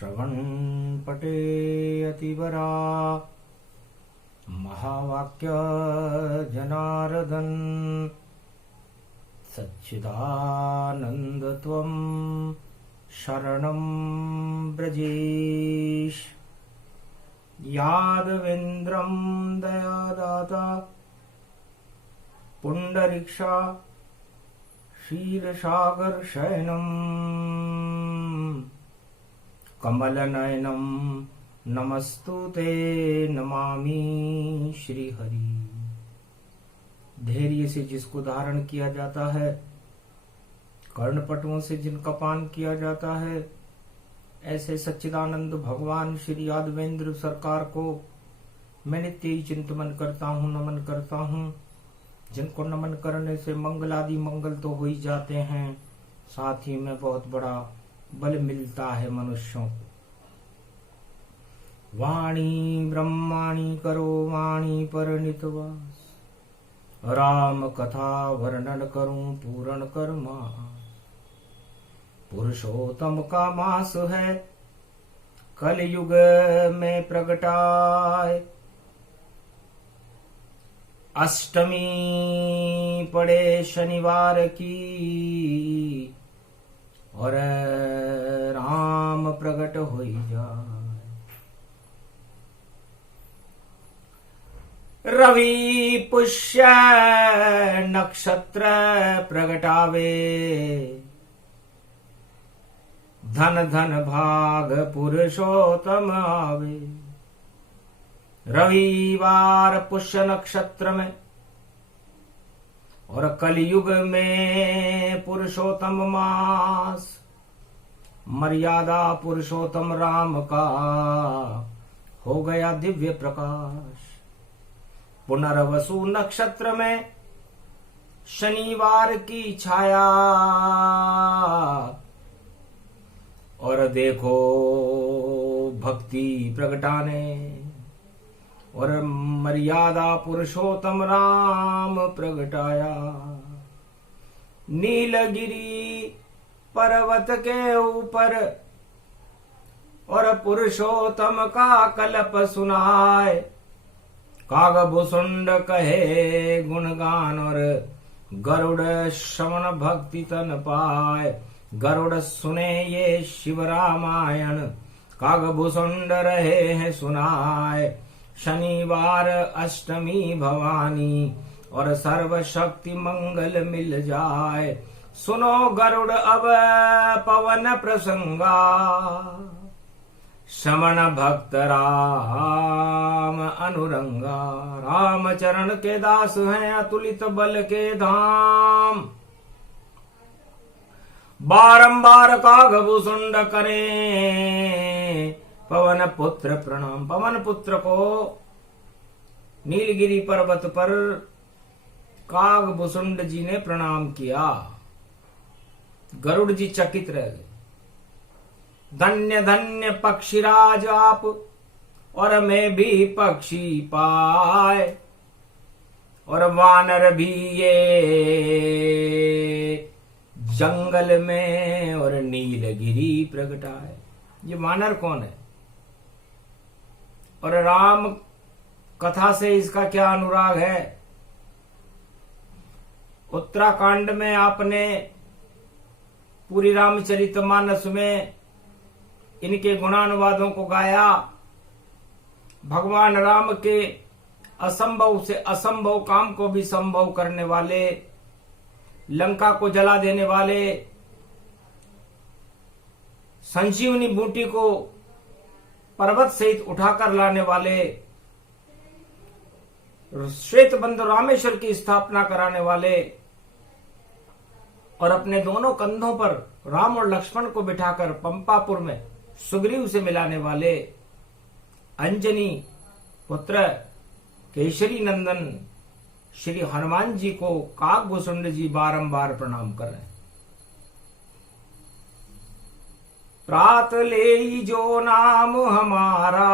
श्रवण पटे अतिवरा महावाक्य जनार्दन सच्चिदानंद त्वं शरणं ब्रजेश यादवेन्द्रं दयादाता पुंडरीक्षा क्षीरसागर शयनम कमलनयनम नमस्तुते नमामि श्री हरि। धैर्य से जिसको धारण किया जाता है, कर्णपटुओं से जिनका पान किया जाता है, ऐसे सच्चिदानंद भगवान श्री यादवेंद्र सरकार को मैं नित्य ही चिंतन करता हूँ, नमन करता हूँ। जिनको नमन करने से मंगल आदि मंगल तो हो ही जाते हैं, साथ ही में बहुत बड़ा बल मिलता है मनुष्यों को। वाणी ब्रह्माणी करो वाणी पर नितवास, राम कथा वर्णन करूं पूर्ण कर्मा। पुरुषोत्तम का मास है कलयुग में प्रगटाए, अष्टमी पड़े शनिवार की और राम प्रकट हो जाए। रवि पुष्य नक्षत्र प्रगटावे, धन धन भाग पुरुषोत्तम आवे। रविवार पुष्य नक्षत्र में और कलयुग में पुरुषोत्तम मास, मर्यादा पुरुषोत्तम राम का हो गया दिव्य प्रकाश। पुनर्वसु नक्षत्र में शनिवार की छाया, और देखो भक्ति प्रगटाने और मर्यादा पुरुषोत्तम राम प्रगटाया। नीलगिरी पर्वत के ऊपर और पुरुषोत्तम का कल्प सुनाए। कागभूषुंड कहे गुणगान और गरुड़ श्रवण भक्ति तन पाए। गरुड़ सुने ये शिव रामायण, कागभूषुंड रहे हैं सुनाए। शनिवार अष्टमी भवानी और सर्व शक्ति मंगल मिल जाए। सुनो गरुड़ अब पवन प्रसंगा, श्रवण भक्त राम अनुरंगा। राम चरण के दास हैं अतुलित बल के धाम, बारंबार कागभूषुंड करें पवन पुत्र प्रणाम। पवन पुत्र को नीलगिरी पर्वत पर कागभूषुंड जी ने प्रणाम किया। गरुड़ जी चकित रह गए। धन्य धन्य पक्षीराज आप, और मैं भी पक्षी पाए। और वानर भी ये जंगल में और नीलगिरी प्रगटाए। ये वानर कौन है और राम कथा से इसका क्या अनुराग है? उत्तराखंड में आपने पूरी रामचरितमानस में इनके गुणानुवादों को गाया। भगवान राम के असंभव से असंभव काम को भी संभव करने वाले, लंका को जला देने वाले, संजीवनी बूटी को पर्वत सहित उठाकर लाने वाले, श्वेत बंधु रामेश्वर की स्थापना कराने वाले, और अपने दोनों कंधों पर राम और लक्ष्मण को बिठाकर पंपापुर में सुग्रीव से मिलाने वाले अंजनी पुत्र केशरी नंदन श्री हनुमान जी को कागभूषुंड जी बारंबार प्रणाम कर रहे हैं। प्रात ले जो नाम हमारा,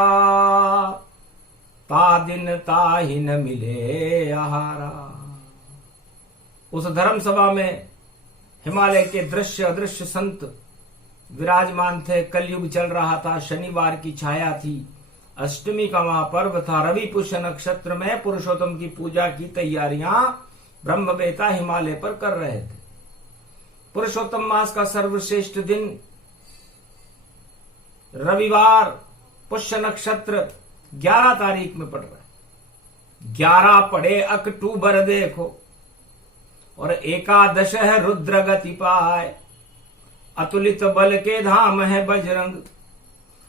ता दिन ताहि न मिले आहारा। उस धर्म सभा में हिमालय के दृश्य अदृश्य संत विराजमान थे। कलयुग चल रहा था, शनिवार की छाया थी, अष्टमी का महापर्व था। रवि पुष्य नक्षत्र में पुरुषोत्तम की पूजा की तैयारियां ब्रह्मवेता हिमालय पर कर रहे थे। पुरुषोत्तम मास का सर्वश्रेष्ठ दिन रविवार, पुष्य नक्षत्र 11 तारीख में पड़ रहा है। 11 पड़े अक्टूबर देखो, और एकादश है रुद्र गति पाए। अतुलित बल के धाम है बजरंग,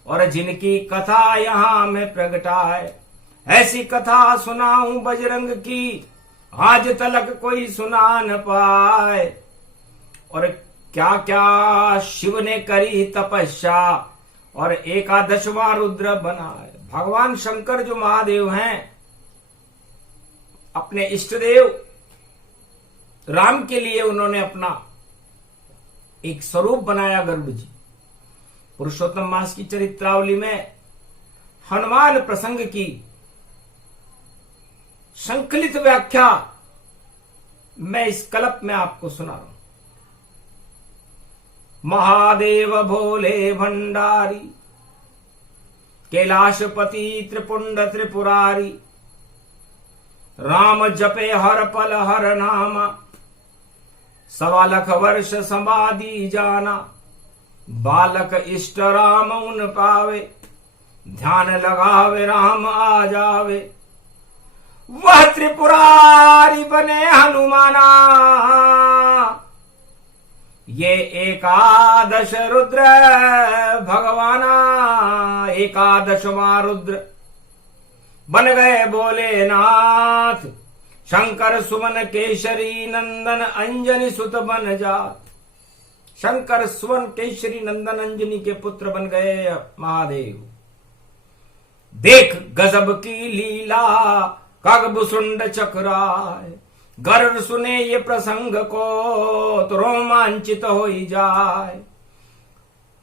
और जिनकी कथा यहां में प्रगटाए। ऐसी कथा सुनाऊं बजरंग की, आज तलक कोई सुना न पाए। और क्या क्या शिव ने करी तपस्या, और एकादशवां रुद्र बनाए। भगवान शंकर जो महादेव हैं, अपने इष्ट देव राम के लिए उन्होंने अपना एक स्वरूप बनाया गरुड़ जी। पुरुषोत्तम मास की चरित्रावली में हनुमान प्रसंग की संकलित व्याख्या मैं इस कल्प में आपको सुना रहा हूं। महादेव भोले भंडारी, कैलाशपति त्रिपुंड त्रिपुरारी। राम जपे हर पल हर नामा, 1.25 लाख वर्ष समाधि जाना। बालक इष्ट राम उन पावे, ध्यान लगावे राम आ जावे। वह त्रिपुरारी बने हनुमाना, ये एकादश रुद्र भगवाना। एकादशवां रुद्र बन गए भोलेनाथ। शंकर सुमन केशरी नंदन अंजनी सुत बन जात। शंकर सुवन केशरी नंदन अंजनी के पुत्र बन गए महादेव। देख गजब की लीला खगभुसुंड चक्राए। गरुड़ सुने ये प्रसंग को तो रोमांचित हो ही जाए।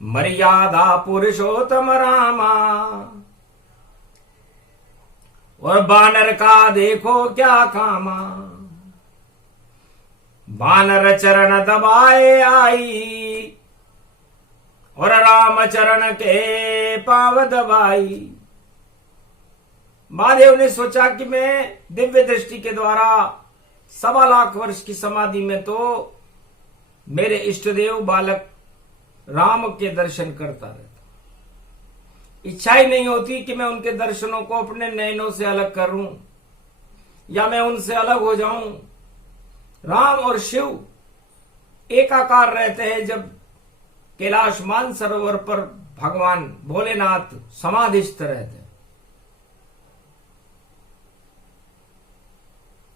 मर्यादा पुरुषोत्तम रामा, और बानर का देखो क्या कामा। बानर चरण दबाए आई, और राम चरण के पांव दबाई। महादेव ने सोचा कि मैं दिव्य दृष्टि के द्वारा 1.25 लाख वर्ष की समाधि में तो मेरे इष्ट देव बालक राम के दर्शन करता रहता। इच्छा ही नहीं होती कि मैं उनके दर्शनों को अपने नयनों से अलग करूं, या मैं उनसे अलग हो जाऊं। राम और शिव एकाकार रहते हैं। जब कैलाश मानसरोवर पर भगवान भोलेनाथ समाधिस्थ रहते हैं,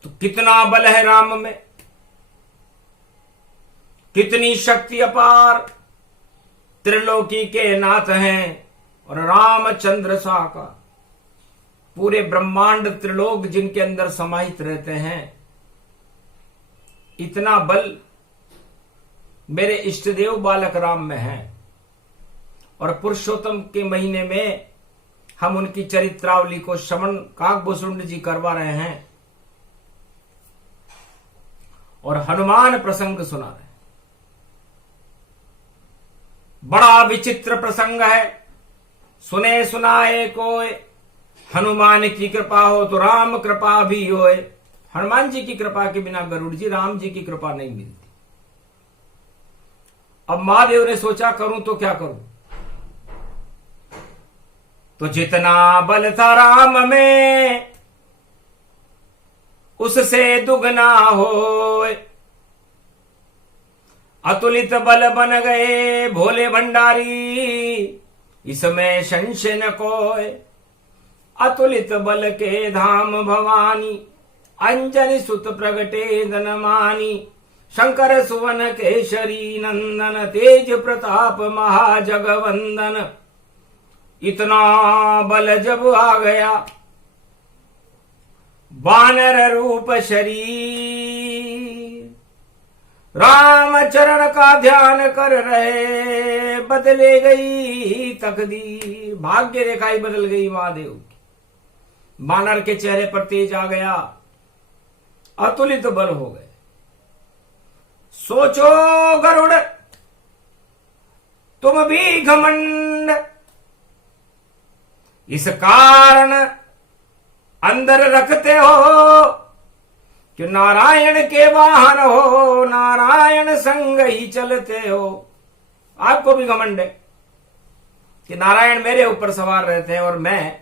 तो कितना बल है राम में, कितनी शक्ति अपार। त्रिलोकी के नाथ हैं, और रामचंद्र साकार। पूरे ब्रह्मांड त्रिलोक जिनके अंदर समाहित रहते हैं। इतना बल मेरे इष्टदेव बालक राम में है। और पुरुषोत्तम के महीने में हम उनकी चरित्रावली को श्रवण काकभूषुंड जी करवा रहे हैं, और हनुमान प्रसंग सुना रहे हैं। बड़ा विचित्र प्रसंग है, सुने सुनाए कोय। हनुमान की कृपा हो तो राम कृपा भी होए। हनुमान जी की कृपा के बिना गरुड़ जी राम जी की कृपा नहीं मिलती। अब महादेव ने सोचा करूं तो क्या करूं। तो जितना बल था राम में उससे दुगना होए। अतुलित बल बन गए भोले भंडारी, इसमें संशय न कोय। अतुलित बल के धाम भवानी, अंजनी सुत प्रगटे धनमानी। शंकर सुवन केशरी नंदन, तेज प्रताप महाजगवंदन। इतना बल जब आ गया, वानर रूप शरीर। राम चरण का ध्यान कर रहे, बदले गई तकदीर। भाग्य रेखा ही बदल गई महादेव की। वानर के चेहरे पर तेज आ गया, अतुलित बल हो गए। सोचो गरुड़ तुम भी घमंड, इस कारण अंदर रखते हो कि नारायण के वाहन हो, नारायण संग ही चलते हो। आपको भी घमंड है कि नारायण मेरे ऊपर सवार रहते हैं और मैं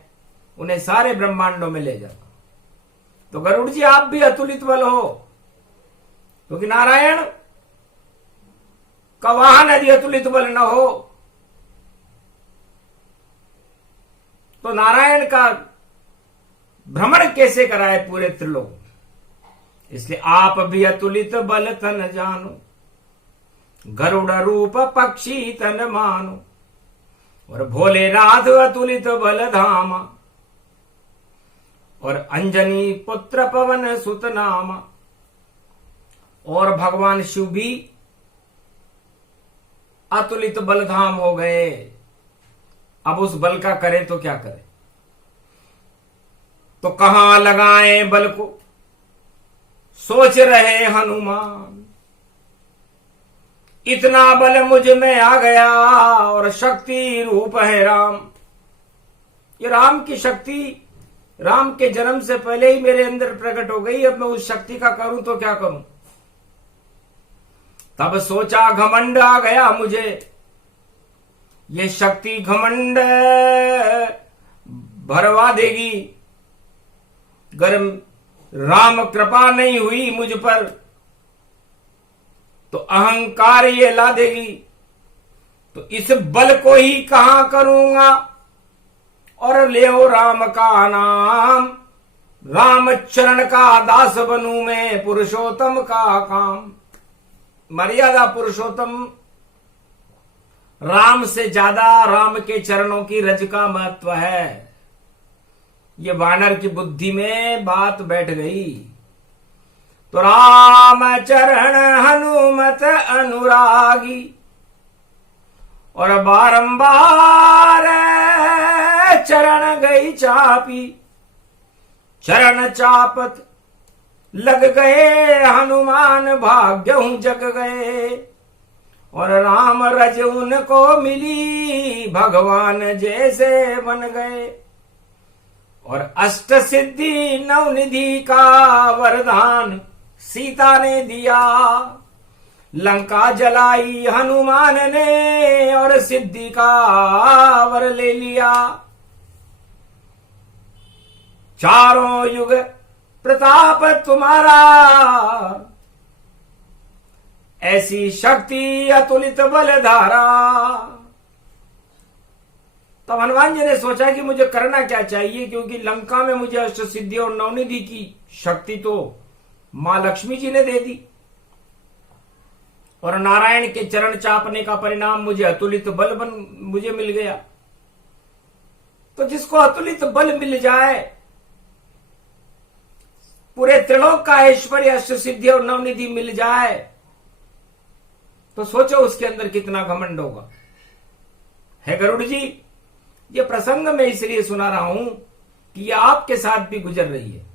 उन्हें सारे ब्रह्मांडों में ले जाता हूं। तो गरुड़ जी आप भी अतुलित बल हो, क्योंकि नारायण का वाहन यदि अतुलित बल न हो तो नारायण का भ्रमण कैसे कराए पूरे त्रिलोक। इसलिए आप भी अतुलित बल तन जानो, गरुड़ रूप पक्षी तन मानो, और भोलेनाथ अतुलित बल धामा, और अंजनी पुत्र पवन सुत नामा। और भगवान शिव भी अतुलित बलधाम हो गए। अब उस बल का करें तो क्या करें? तो कहां लगाएं बल को, सोच रहे हनुमान। इतना बल मुझ में आ गया और शक्ति रूप है राम। ये राम की शक्ति राम के जन्म से पहले ही मेरे अंदर प्रकट हो गई। अब मैं उस शक्ति का करूं तो क्या करूं? तब सोचा घमंड आ गया मुझे, ये शक्ति घमंड भरवा देगी। अगर राम कृपा नहीं हुई मुझ पर तो अहंकार ये ला देगी। तो इस बल को ही कहां करूंगा, और ले राम का नाम, रामचरण का दास बनूं मैं, पुरुषोत्तम का काम। मर्यादा पुरुषोत्तम राम से ज्यादा राम के चरणों की रज का महत्व है। ये वानर की बुद्धि में बात बैठ गई। तो राम चरण हनुमत अनुरागी, और बारंबार चरण गई चापी। चरण चापत लग गए हनुमान, भाग्यहूं जग गए। और राम रज उनको मिली, भगवान जैसे बन गए। और अष्ट सिद्धि नवनिधि का वरदान सीता ने दिया। लंका जलाई हनुमान ने, और सिद्धि का वर ले लिया। चारों युग प्रताप तुम्हारा, ऐसी शक्ति अतुलित बल धारा। तब हनुमान जी ने सोचा कि मुझे करना क्या चाहिए, क्योंकि लंका में मुझे अष्ट सिद्धि और नवनिधि की शक्ति तो मां लक्ष्मी जी ने दे दी, और नारायण के चरण चापने का परिणाम मुझे अतुलित बल मुझे मिल गया। तो जिसको अतुलित बल मिल जाए, पूरे त्रिलोक का ऐश्वर्य अष्ट सिद्धि और नवनिधि मिल जाए, तो सोचो उसके अंदर कितना घमंड होगा। है गरुड़ जी, ये प्रसंग मैं इसलिए सुना रहा हूं कि ये आपके साथ भी गुजर रही है।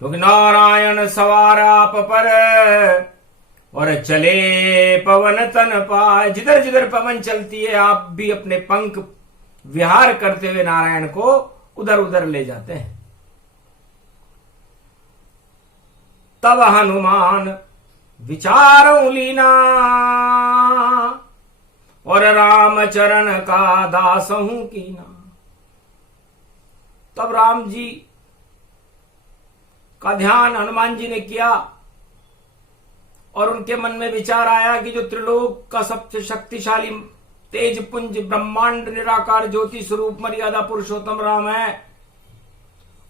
क्योंकि नारायण सवार आप पर, और चले पवन तन पाए। जिधर जिधर पवन चलती है आप भी अपने पंख विहार करते हुए नारायण को उधर उधर ले जाते हैं। तब हनुमान विचारों लीना, और राम चरण का दास हूं कीना। तब राम जी का ध्यान हनुमान जी ने किया, और उनके मन में विचार आया कि जो त्रिलोक का सबसे शक्तिशाली तेज पुंज ब्रह्मांड निराकार ज्योति स्वरूप मर्यादा पुरुषोत्तम राम है,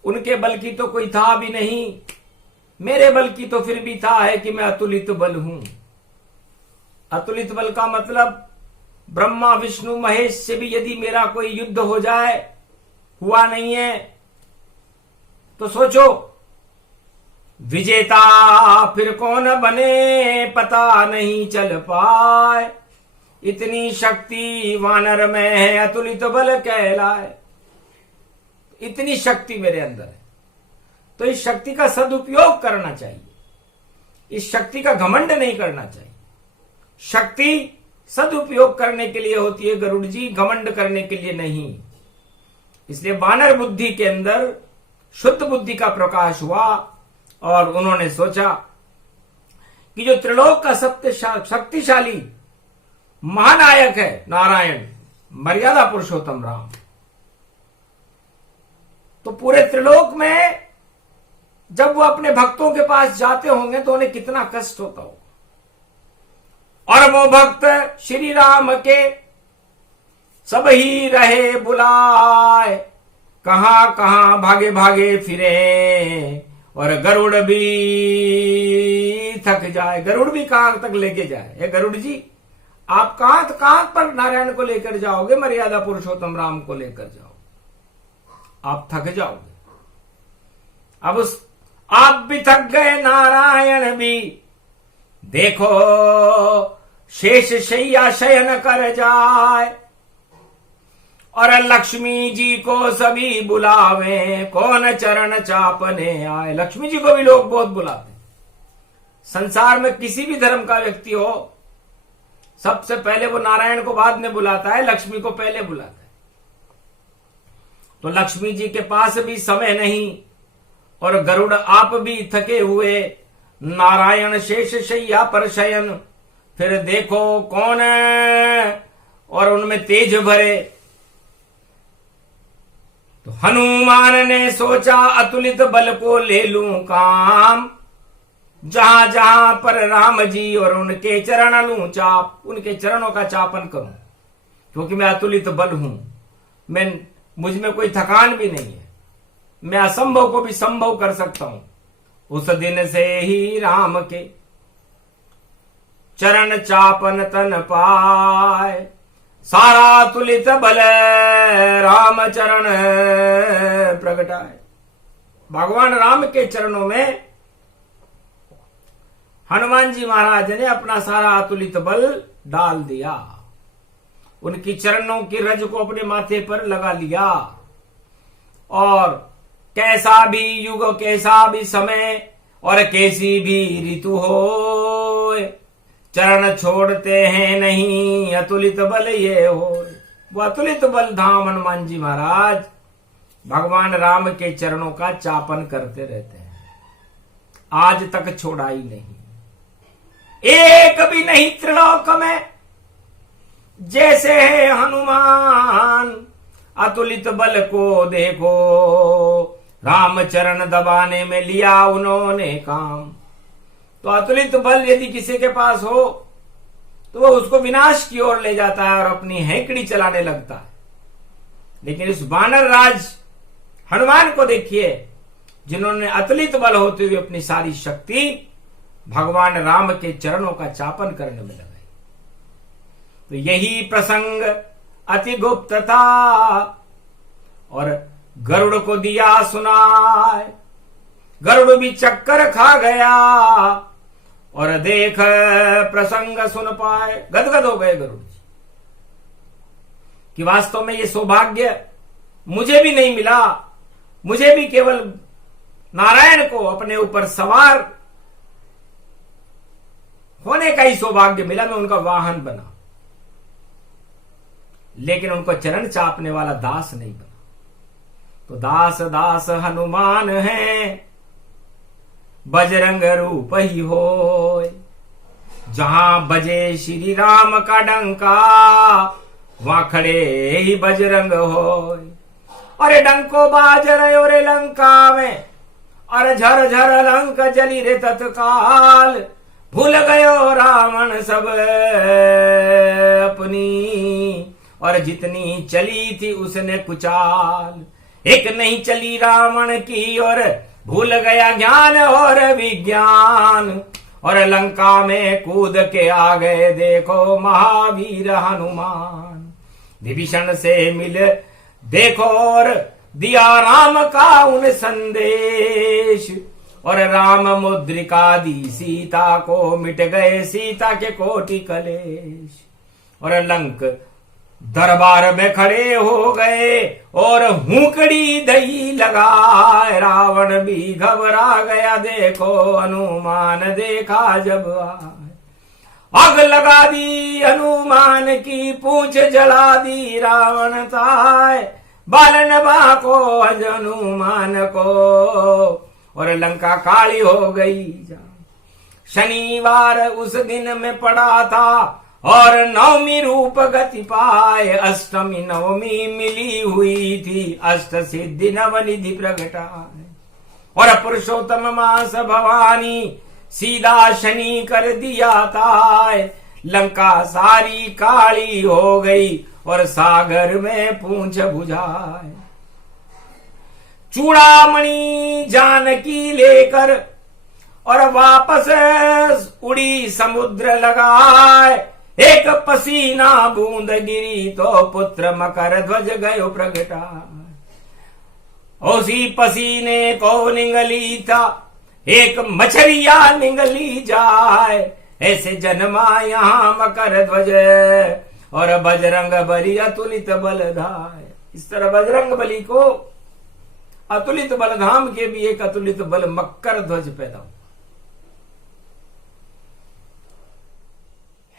उनके बल की तो कोई था भी नहीं। मेरे बल की तो फिर भी था है कि मैं अतुलित बल हूं। अतुलित बल का मतलब ब्रह्मा विष्णु महेश से भी यदि मेरा कोई युद्ध हो जाए, हुआ नहीं है, तो सोचो विजेता फिर कौन बने, पता नहीं चल पाए। इतनी शक्ति वानर में है, अतुलित बल कहलाए। इतनी शक्ति मेरे अंदर है, तो इस शक्ति का सदुपयोग करना चाहिए। इस शक्ति का घमंड नहीं करना चाहिए। शक्ति सदुपयोग करने के लिए होती है गरुड़ जी, घमंड करने के लिए नहीं। इसलिए वानर बुद्धि के अंदर शुद्ध बुद्धि का प्रकाश हुआ और उन्होंने सोचा कि जो त्रिलोक का शक्तिशाली महानायक है नारायण, मर्यादा पुरुषोत्तम राम, तो पूरे त्रिलोक में जब वो अपने भक्तों के पास जाते होंगे तो उन्हें कितना कष्ट होता होगा। और वो भक्त श्री राम के सब ही रहे बुलाए, कहां कहां भागे भागे फिरे, और गरुड़ भी थक जाए। गरुड़ भी कहां तक लेके जाए? हे गरुड़ जी, आप कहां पर नारायण को लेकर जाओगे? मर्यादा पुरुषोत्तम राम को लेकर जाओ, आप थक जाओगे। अब आप भी थक गए, नारायण भी, देखो शेष शैया शयन कर जाए, और लक्ष्मी जी को सभी बुलावे, कौन चरण चापने आए। लक्ष्मी जी को भी लोग बहुत बुलाते। संसार में किसी भी धर्म का व्यक्ति हो, सबसे पहले वो नारायण को बाद में बुलाता है, लक्ष्मी को पहले बुलाता है। तो लक्ष्मी जी के पास भी समय नहीं, और गरुड़ आप भी थके हुए, नारायण शेष शैया पर शयन। फिर देखो कौन है, और उनमें तेज भरे। तो हनुमान ने सोचा अतुलित बल को ले लूं काम, जहां जहां पर राम जी और उनके चरण लूं चाप, उनके चरणों का चापन करूं, क्योंकि मैं अतुलित बल हूं, मुझ में कोई थकान भी नहीं है, मैं असंभव को भी संभव कर सकता हूं। उस दिन से ही राम के चरण चापन तन पाए, सारा तुलित बल राम चरण प्रगटाए। भगवान राम के चरणों में हनुमान जी महाराज ने अपना सारा अतुलित बल डाल दिया, उनकी चरणों की रज को अपने माथे पर लगा लिया, और कैसा भी युग, कैसा भी समय और कैसी भी ऋतु हो, चरण छोड़ते हैं नहीं, अतुलित बल ये हो। वो अतुलित बल धाम हनुमान जी महाराज भगवान राम के चरणों का चापन करते रहते हैं, आज तक छोड़ा ही नहीं। एक भी नहीं त्रिलोक में जैसे है हनुमान, अतुलित बल को देखो, राम चरण दबाने में लिया उन्होंने काम। तो अतुलित बल यदि किसी के पास हो तो वो उसको विनाश की ओर ले जाता है और अपनी हैंकड़ी चलाने लगता है। लेकिन इस वानर राज हनुमान को देखिए, जिन्होंने अतुलित बल होते हुए अपनी सारी शक्ति भगवान राम के चरणों का चापन करने में लगाई। तो यही प्रसंग अति गुप्त था और गरुड़ को दिया सुनाए। गरुड़ भी चक्कर खा गया और देख प्रसंग सुन पाए, गदगद हो गए गरुड़ जी कि वास्तव में ये सौभाग्य मुझे भी नहीं मिला, मुझे भी केवल नारायण को अपने ऊपर सवार होने का ही सौभाग्य मिला, मैं उनका वाहन बना, लेकिन उनको चरण चापने वाला दास नहीं बना। तो दास दास हनुमान है, बजरंग रूप ही हो, जहां बजे श्री राम का डंका, वहां खड़े ही बजरंग हो। अरे डंको बाज रहे रे लंका में, अरे झर झर लंक जली रे तत्काल, भूल गयो रावण सब अपनी, और जितनी चली थी उसने कुचाल। एक नहीं चली रावण की और भूल गया ज्ञान और विज्ञान, और लंका में कूद के आ गए देखो महावीर हनुमान। विभीषण से मिल देखो और दिया राम का उन संदेश, और राम मुद्रिका दी सीता को, मिट गए सीता के कोटि कलेश। और लंक दरबार में खड़े हो गए और हुकड़ी दही लगाए, रावण भी घबरा गया देखो हनुमान देखा जब आए। आग लगा दी हनुमान की, पूंछ जला दी रावण ताय, बालन बाको हनुमान को, और लंका काली हो गई जा। शनिवार उस दिन में पड़ा था, और नवमी रूप गति पाए, अष्टमी नवमी मिली हुई थी, अष्ट सिद्धि नवनिधि प्रगटाए। और पुरुषोत्तम मास भवानी सीधा शनि कर दिया ताय, लंका सारी काली हो गई, और सागर में पूंछ बुझाए। चूड़ामणि जानकी लेकर और वापस उड़ी समुद्र लगाए, एक पसीना बूंद गिरी तो पुत्र मकर ध्वज गयो प्रगटाए। उसी पसीने को निगली था एक मछलिया निगली जाए, ऐसे जन्मा यहाँ मकर ध्वज, और बजरंग बली अतुलित बलधाय। इस तरह बजरंग बली को अतुलित बलधाम के भी एक अतुलित बल मकर ध्वज पैदा हुआ।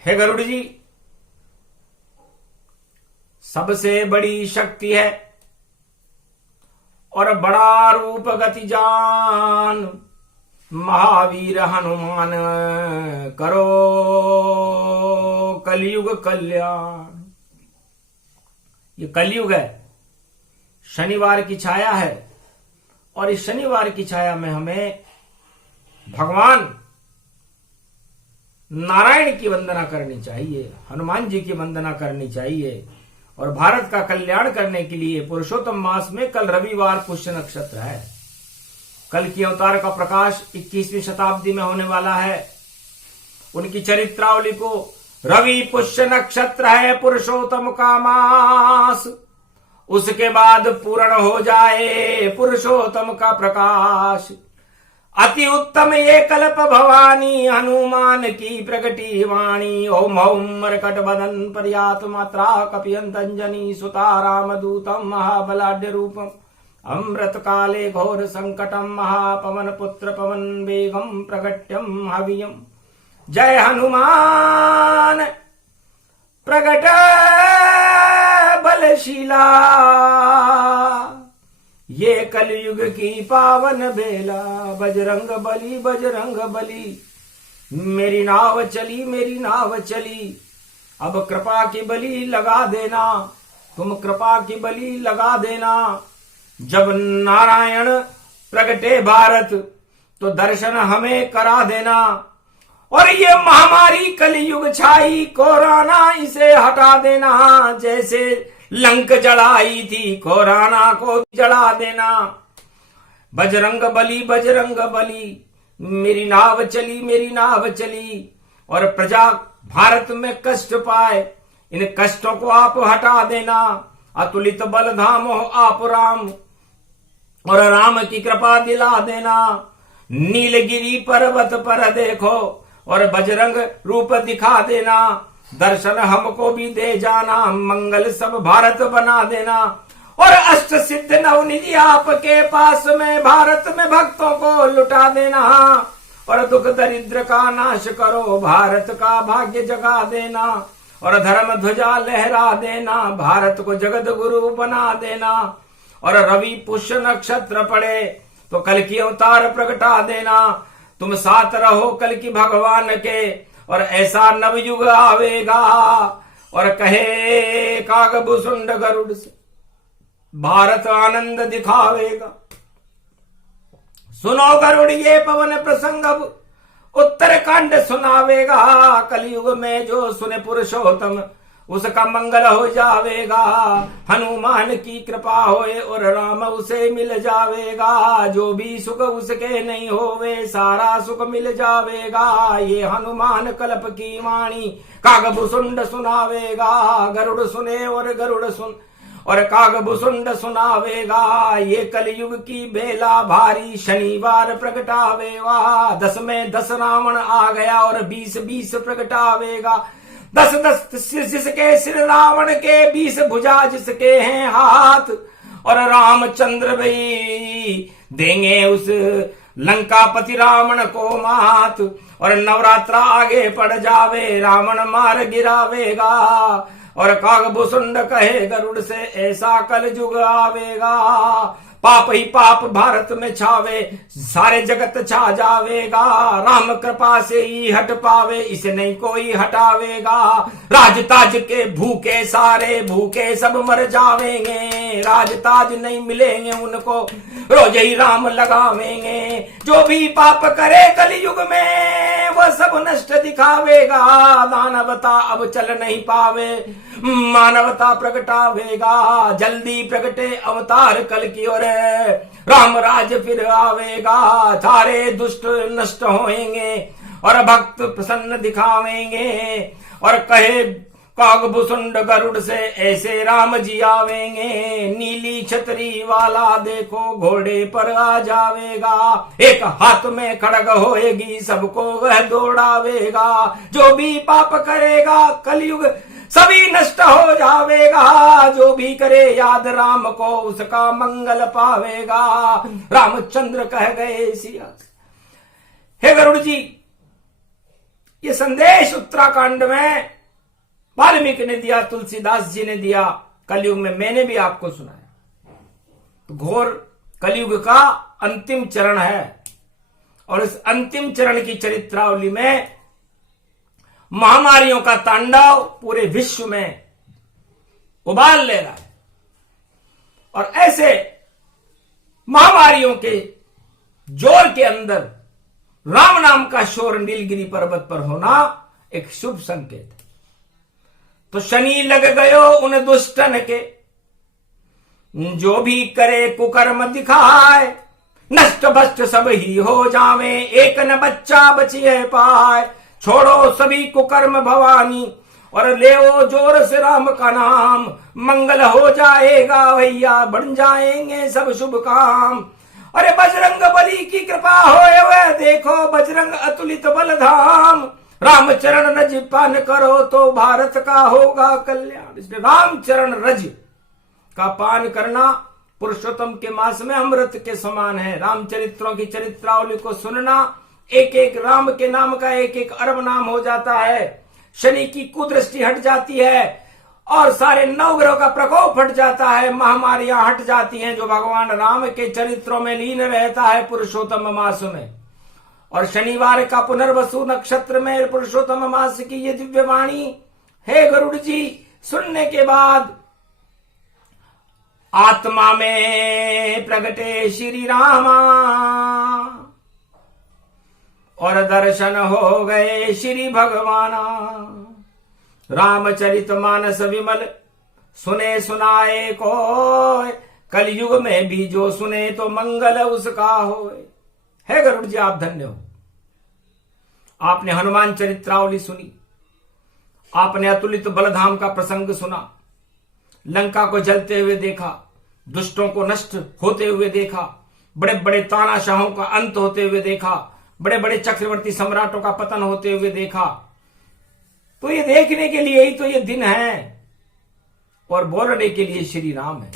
हे गरुड़ जी, सबसे बड़ी शक्ति है और बड़ा रूप गति जान, महावीर हनुमान करो कलयुग कल्याण। ये कलयुग है, शनिवार की छाया है, और इस शनिवार की छाया में हमें भगवान नारायण की वंदना करनी चाहिए, हनुमान जी की वंदना करनी चाहिए। और भारत का कल्याण करने के लिए पुरुषोत्तम मास में कल रविवार पुष्य नक्षत्र है। कल की अवतार का प्रकाश 21वीं शताब्दी में होने वाला है। उनकी चरित्रावली को रवि पुष्य नक्षत्र है पुरुषोत्तम का मास, उसके बाद पूर्ण हो जाए पुरुषोत्तम का प्रकाश। अति उत्तम ये कल्प भवानी हनुमान की प्रगटी वाणी। ओम ओम मरकट बदन पर्यात मात्रा कपियंतंजनी सुता रामदूतम महाबलाढ्य रूपम अमृत काले घोर संकटम महापवन पुत्र पवन वेगम प्रगट्यम हवियम। जय हनुमान प्रगट बलशीला, ये कलयुग की पावन बेला। बजरंग बली मेरी नाव चली मेरी नाव चली, अब कृपा की बलि लगा देना, तुम कृपा की बलि लगा देना। जब नारायण प्रगटे भारत तो दर्शन हमें करा देना। और ये महामारी कलयुग छाई कोरोना, इसे हटा देना। जैसे लंक जलाई थी कोरोना को जला देना। बजरंग बली मेरी नाव चली, और प्रजा भारत में कष्ट पाए, इन कष्टों को आप हटा देना। अतुलित बल धाम हो आप राम, और राम की कृपा दिला देना। नीलगिरी पर्वत पर देखो और बजरंग रूप दिखा देना। दर्शन हमको भी दे जाना, मंगल सब भारत बना देना। और अष्ट सिद्ध नवनिधि आपके पास में, भारत में भक्तों को लुटा देना। और दुख दरिद्र का नाश करो, भारत का भाग्य जगा देना। और धर्म ध्वजा लहरा देना, भारत को जगत गुरु बना देना। और रवि पुष्य नक्षत्र पड़े तो कल की अवतार प्रगटा देना। तुम साथ रहो कल की भगवान के, और ऐसा नवयुग आवेगा। और कहे कागभूषुंड गरुड़ से भारत आनंद दिखावेगा। सुनो गरुड़ ये पवन प्रसंग अब उत्तरकांड सुनावेगा। कलयुग में जो सुने पुरुषोत्तम उसका मंगल हो जावेगा। हनुमान की कृपा होए और राम उसे मिल जावेगा। जो भी सुख उसके नहीं होवे सारा सुख मिल जावेगा। ये हनुमान कल्प की वाणी कागभूषुंड सुनावेगा। गरुड़ सुने और गरुड़ सुन और कागभूषुंड सुनावेगा। ये कलयुग की बेला भारी शनिवार प्रगटावेगा। 10 में 10 रावण आ गया और 20 प्रगटावेगा। 10 जिसके सिर रावण के 20 भुजा जिसके हैं हाथ। और रामचंद्र भाई देंगे उस लंकापति रावण को मात। और नवरात्रा आगे पड़ जावे, रावण मार गिरावेगा। और कागभूषुंड कहे गरुड़ से, ऐसा कल युग आवेगा। पाप ही पाप भारत में छावे, सारे जगत छा जावेगा। राम कृपा से ही हट पावे, इसे नहीं कोई हटावेगा। राजताज के भूखे सारे, भूखे सब मर जावेंगे। राजताज नहीं मिलेंगे उनको, रोज ही राम लगावेंगे। जो भी पाप करे कलयुग में, वह सब नष्ट दिखावेगा। दानवता अब चल नहीं पावे, मानवता प्रगटावेगा। जल्दी प्रगटे अवतार कल की ओर, राम राज फिर आवेगा। सारे दुष्ट नष्ट होएंगे और भक्त प्रसन्न दिखावेंगे। और कहे कागभूषुंड गरुड़ से, ऐसे राम जी आवेंगे। नीली छतरी वाला देखो घोड़े पर आ जावेगा। एक हाथ में खड़ग होएगी, सबको वह दौड़ावेगा। जो भी पाप करेगा कलयुग सभी नष्ट हो जावेगा। जो भी करे याद राम को, उसका मंगल पावेगा। रामचंद्र कह गए सिया से, हे गरुड़ जी, ये संदेश उत्तराखंड में वाल्मीकि ने दिया, तुलसीदास जी ने दिया, कलयुग में मैंने भी आपको सुनाया। तो घोर कलयुग का अंतिम चरण है और इस अंतिम चरण की चरित्रावली में महामारियों का तांडव पूरे विश्व में उबाल ले रहा है। और ऐसे महामारियों के जोर के अंदर राम नाम का शोर नीलगिरी पर्वत पर होना एक शुभ संकेत है। तो शनि लग गयो उन दुष्टन के, जो भी करे कुकर्म दिखाए। नष्ट भ्रष्ट सब ही हो जावे, एक न बच्चा बचिए पाए। छोड़ो सभी कुकर्म भवानी, और लेओ जोर से राम का नाम। मंगल हो जाएगा भैया, बन जाएंगे सब शुभ काम। अरे बजरंग बली की कृपा होए वह देखो, बजरंग अतुलित बल धाम। रामचरण रज पान करो तो भारत का होगा कल्याण। इसलिए रामचरण रज का पान करना पुरुषोत्तम के मास में अमृत के समान है। रामचरित्रों की चरित्रावली को सुनना, एक एक राम के नाम का एक एक अरब नाम हो जाता है। शनि की कुदृष्टि हट जाती है और सारे नवग्रह का प्रकोप हट जाता है। महामारियां हट जाती हैं जो भगवान राम के चरित्रों में लीन रहता है पुरुषोत्तम मास में। और शनिवार का पुनर्वसु नक्षत्र में पुरुषोत्तम मास की ये दिव्य वाणी हे गरुड़ जी सुनने के बाद आत्मा में प्रगटे श्री रामा, और दर्शन हो गए श्री भगवाना। रामचरित मानस विमल सुने सुनाए को, कलयुग में भी जो सुने तो मंगल उसका होए। है गरुड़ जी आप धन्य हो। आपने हनुमान चरित्रावली सुनी, आपने अतुलित बलधाम का प्रसंग सुना, लंका को जलते हुए देखा, दुष्टों को नष्ट होते हुए देखा, बड़े बड़े तानाशाहों का अंत होते हुए देखा, बड़े बड़े चक्रवर्ती सम्राटों का पतन होते हुए देखा। तो ये देखने के लिए ही तो ये दिन है, और बोलने के लिए श्री राम है,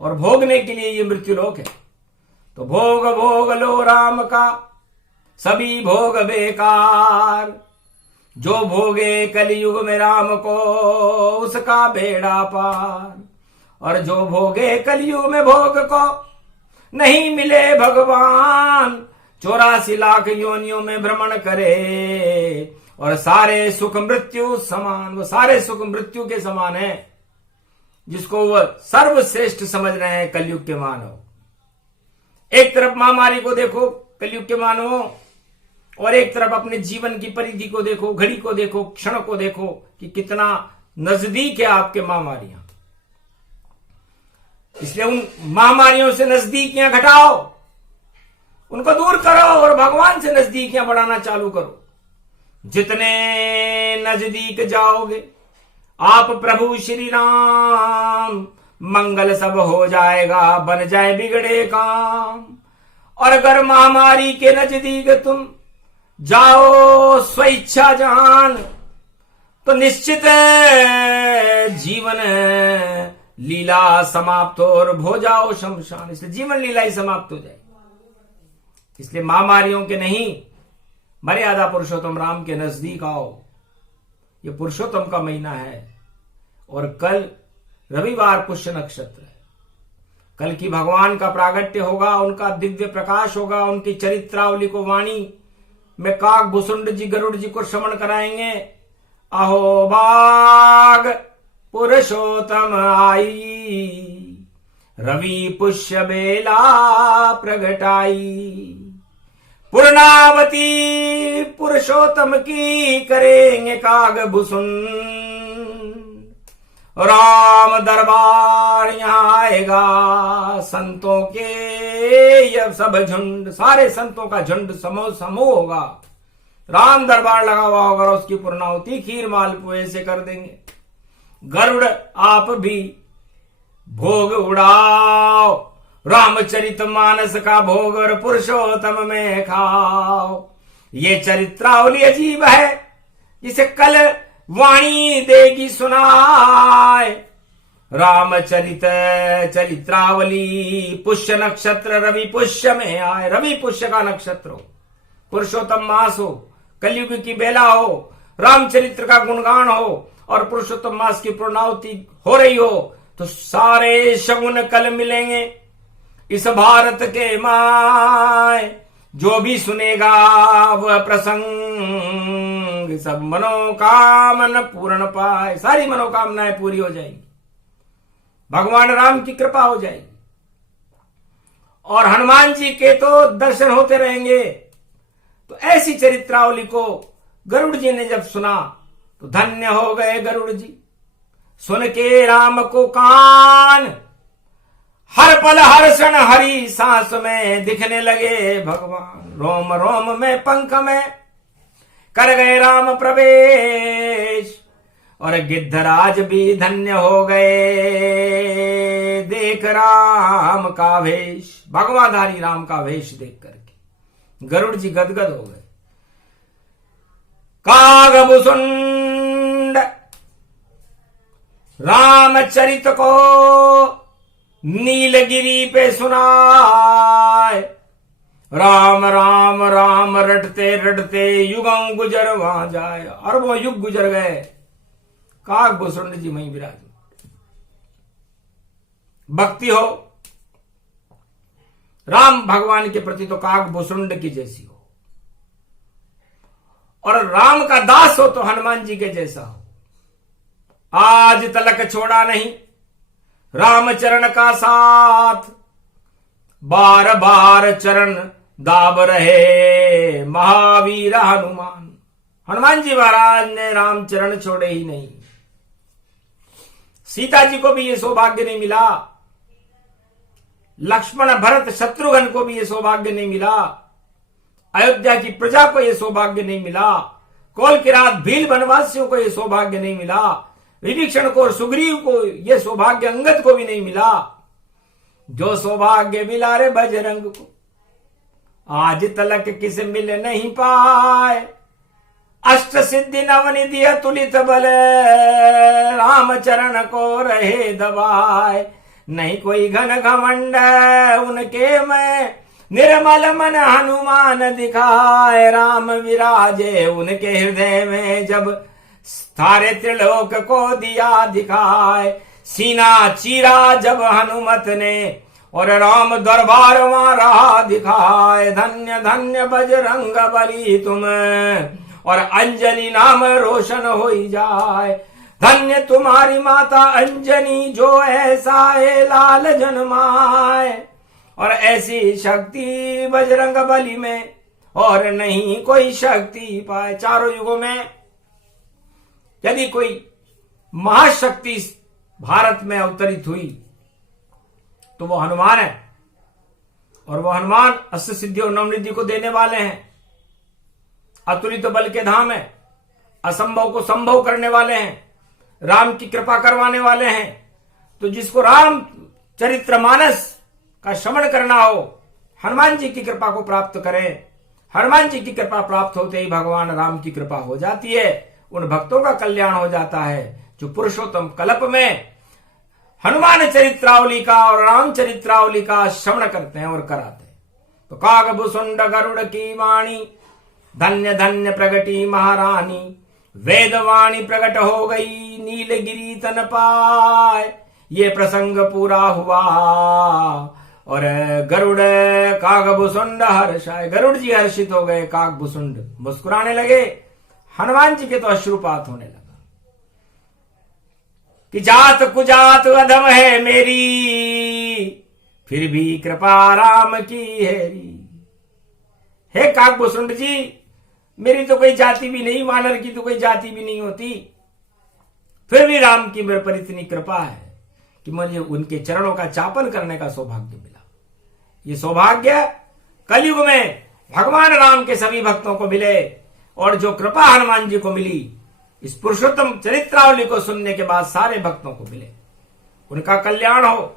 और भोगने के लिए ये मृत्युलोक है। तो भोग भोग लो राम का, सभी भोग बेकार। जो भोगे कलयुग में राम को, उसका बेड़ा पार। और जो भोगे कलयुग में भोग को, नहीं मिले भगवान। 84 लाख योनियों में भ्रमण करे, और सारे सुख मृत्यु समान। वो सारे सुख मृत्यु के समान है, जिसको वह सर्वश्रेष्ठ समझ रहे हैं कलयुग के मानव। एक तरफ महामारी को देखो कलयुग के मानवों, और एक तरफ अपने जीवन की परिधि को देखो, घड़ी को देखो, क्षण को देखो कि कितना नजदीक है आपके महामारियां। इसलिए उन महामारियों से नजदीकियां घटाओ, उनको दूर करो, और भगवान से नजदीकियां बढ़ाना चालू करो। जितने नजदीक जाओगे आप प्रभु श्री राम, मंगल सब हो जाएगा, बन जाए बिगड़े काम। और अगर महामारी के नजदीक तुम जाओ स्वेच्छा जान, तो निश्चित जीवन लीला समाप्त और भो जाओ शमशान। इसलिए जीवन लीला ही समाप्त हो जाएगी। इसलिए महामारियों के नहीं, मर्यादा पुरुषोत्तम राम के नजदीक आओ। ये पुरुषोत्तम का महीना है और कल रविवार पुष्य नक्षत्र है। कल की भगवान का प्रागट्य होगा, उनका दिव्य प्रकाश होगा। उनकी चरित्रावली को वाणी में काक भुसुंड जी गरुड़ जी को श्रवण कराएंगे। अहो भाग पुरुषोत्तम आई, रवि पुष्य बेला प्रगटाई। पूर्णावती पुरुषोत्तम की करेंगे काग भुसुंड। राम दरबार यहाँ आएगा, संतों के ये सब झुंड, सारे संतों का झुंड समूह होगा। राम दरबार लगा हुआ होगा, उसकी पूर्णाहुति खीर मालपुए से कर देंगे। गरुड़ आप भी भोग उड़ाओ, रामचरित मानस का भोग और पुरुषोत्तम में खाओ। ये चरित्रावली अजीब है, जिसे कल वाणी देगी सुनाए। रामचरित चरित्रावली पुष्य नक्षत्र रवि पुष्य में आए। रवि पुष्य का नक्षत्र हो, पुरुषोत्तम मास हो, कलयुग की बेला हो, रामचरित्र का गुणगान हो और पुरुषोत्तम मास की पूर्णाहुति हो रही हो, तो सारे शगुन कल मिलेंगे इस भारत के माय। जो भी सुनेगा वह प्रसंग सब मनोकामना पूर्ण पाए। सारी मनोकामनाएं पूरी हो जाएंगी, भगवान राम की कृपा हो जाएगी और हनुमान जी के तो दर्शन होते रहेंगे। तो ऐसी चरित्रावली को गरुड़ जी ने जब सुना तो धन्य हो गए गरुड़ जी। सुन के राम को कान, हर पल हर क्षण हरी सांस में दिखने लगे भगवान। रोम रोम में पंख में कर गए राम प्रवेश और गिद्धराज भी धन्य हो गए देख राम का वेश। भगवाधारी राम का वेश देख करके गरुड़ जी गदगद हो गए। कागभुसुंड रामचरित को नीलगिरी पे सुनाए। राम राम राम रटते रटते युगों गुजर वहां जाए। और वो युग गुजर गए, कागभुसुंड जी वहीं विराज। भक्ति हो राम भगवान के प्रति तो कागभुसुंड की जैसी हो, और राम का दास हो तो हनुमान जी के जैसा हो। आज तलक छोड़ा नहीं रामचरण का साथ, बार बार चरण दाब रहे महावीर हनुमान। हनुमान जी महाराज ने रामचरण छोड़े ही नहीं। सीता जी को भी ये सौभाग्य नहीं मिला, लक्ष्मण भरत शत्रुघ्न को भी ये सौभाग्य नहीं मिला, अयोध्या की प्रजा को ये सौभाग्य नहीं मिला, कोल किरात भील वनवासियों को ये सौभाग्य नहीं मिला, विभीषण को और सुग्रीव को ये सौभाग्य अंगद को भी नहीं मिला। जो सौभाग्य मिला रे बजरंग को, आज तलक किसे मिल नहीं पाए। अष्ट सिद्धि नवनिधि अतुलित बल, रामचरण को रहे दबाए। नहीं कोई घन घमंड उनके में, निर्मल मन हनुमान दिखाए। राम विराजे उनके हृदय में, जब सारे त्रिलोक को दिया दिखाए। सीना चीरा जब हनुमत ने, और राम दरबार वहां रहा दिखाए। धन्य धन्य बजरंग बली तुम, और अंजनी नाम रोशन हो जाए। धन्य तुम्हारी माता अंजनी, जो ऐसा है लाल जन्माए। और ऐसी शक्ति बजरंग बली में और नहीं कोई शक्ति पाए। चारों युगों में यदि कोई महाशक्ति भारत में अवतरित हुई तो वो हनुमान है। और वो हनुमान अष्ट सिद्धि और नवनिधि को देने वाले हैं, अतुलित बल के धाम है, असंभव को संभव करने वाले हैं, राम की कृपा करवाने वाले हैं। तो जिसको राम चरित्रमानस का श्रवण करना हो, हनुमान जी की कृपा को प्राप्त करें। हनुमान जी की कृपा प्राप्त होते ही भगवान राम की कृपा हो जाती है, उन भक्तों का कल्याण हो जाता है जो पुरुषोत्तम कल्प में हनुमान चरित्रावली का और राम चरित्रावली का श्रवण करते हैं और कराते हैं। तो कागभुसुंड गरुड़ की वाणी, धन्य धन्य प्रगटी महारानी, वेदवाणी प्रकट हो गई, नीलगिरी तन पाए। ये प्रसंग पूरा हुआ और गरुड़ कागभुसुंड हर्षाय, गरुड़ जी हर्षित हो गए, कागभुसुंड मुस्कुराने लगे, हनुमान जी के तो अश्रुपात होने लगा कि जात कुजात अधम है मेरी, फिर भी कृपा राम की हेरी। हे कागभुसुंड जी, मेरी तो कोई जाति भी नहीं, वानर की तो कोई जाति भी नहीं होती, फिर भी राम की मेरे पर इतनी कृपा है कि मुझे उनके चरणों का चापन करने का सौभाग्य मिला। ये सौभाग्य कलयुग में भगवान राम के सभी भक्तों को मिले, और जो कृपा हनुमान जी को मिली, इस पुरुषोत्तम चरित्रावली को सुनने के बाद सारे भक्तों को मिले। उनका कल्याण हो,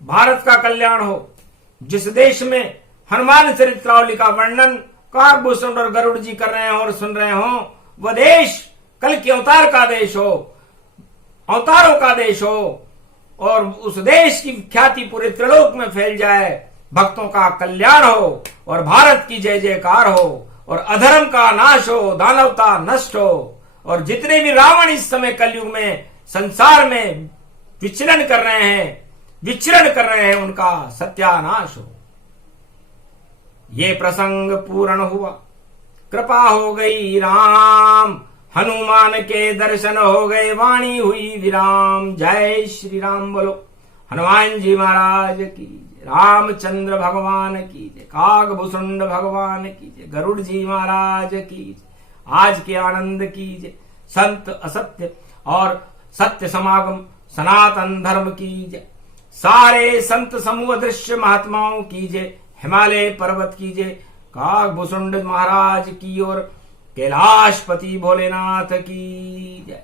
भारत का कल्याण हो। जिस देश में हनुमान चरित्रावली का वर्णन कागभूषण और गरुड़ जी कर रहे हो और सुन रहे हो, वह देश कल के अवतार का देश हो, अवतारों का देश हो, और उस देश की ख्याति पूरे त्रिलोक में फैल जाए, भक्तों का कल्याण हो और भारत की जय जयकार हो, और अधर्म का नाश हो, दानवता नष्ट हो, और जितने भी रावण इस समय कलयुग में संसार में विचरण कर रहे हैं उनका सत्यानाश हो। ये प्रसंग पूर्ण हुआ, कृपा हो गई राम, हनुमान के दर्शन हो गए, वाणी हुई विराम। जय श्री राम बोलो, हनुमान जी महाराज की, रामचंद्र भगवान की जय, कागभुसुंड भगवान की जय, गरुड़ जी महाराज की जय, आज के आनंद की जय, संत असत्य और सत्य समागम सनातन धर्म की जय, सारे संत समूह दृश्य महात्माओं की जय, हिमालय पर्वत की जय, कागभुसुंड महाराज की और कैलाशपति भोलेनाथ की जय।